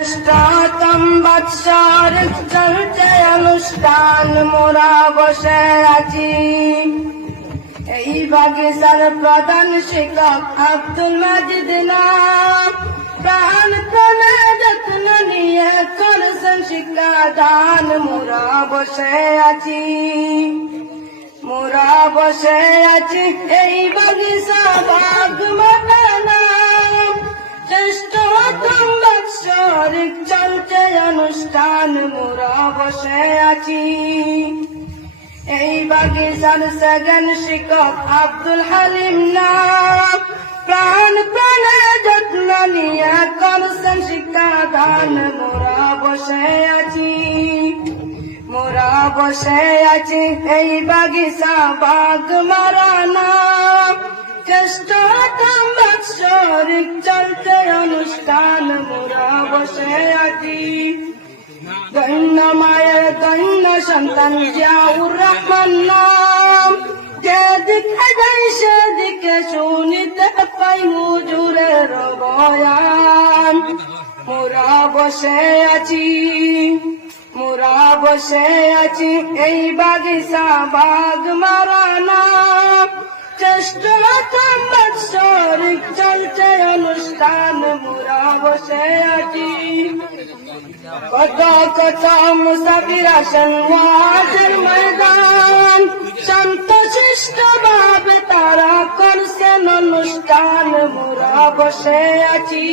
জ্যৈষ্ঠতম বৎসর চলছে অনুষ্ঠান, মোরা বসে আছি এই বাগিচার প্রধান শিক্ষক আব্দুল মাজিদ নাম। প্রাণ প্রাণে যত্ন নিয়ে করছেন শিক্ষাদান, মোরা বসে আছি এই বাগিচা বাগমাতা নাম। জ্যৈষ্ঠতম বাৎসরিক চলছে অনুষ্ঠান, মোরা বসে আছি এই বাগিচার সেকেন্ড শিক্ষক আব্দুল হালিম নাম। প্রাণ প্রাণে যত্ন নিয়ে করছেন শিক্ষাদান, মোরা বসে আছি এই বাগিচা বাগমারা নাম। জ্যৈষ্ঠতম বাৎসরিক চলছে অনুষ্ঠান, মোরা বসে আছি ধন্য মায়ের ধন্য সন্তান জিয়াউর রহমান নাম। যেদিকে যাই সেদিকে শুনিতে পাই হুজুরের বয়ান। মোরা বসে আছি এই বাগিচা বাগমারা নাম। জ্যৈষ্ঠতম বাৎসরিক চলছে অনুষ্ঠান, মোরা বসে আছি কত মুসাফির আসেন ওয়াজের ময়দান। শান্ত শিষ্ট ভাবে তারা করছেন অনুষ্ঠান, মোরা বসে আছি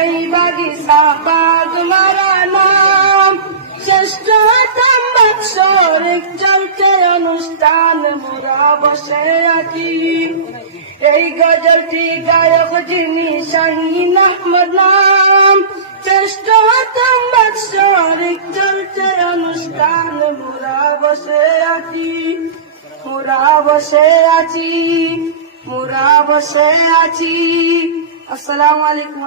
এই বাগিচা বাগমারা নাম। জ্যৈষ্ঠতম বাৎসরিক চলছে অনুষ্ঠান, মোরা বসে আছি এই গজলটি গায়ক যিনি শাহীন আহমদ নাম। জ্যৈষ্ঠতম বাৎসরিক চলছে অনুষ্ঠান, মোরা বসে আছি। আসসালামু আলাইকুম।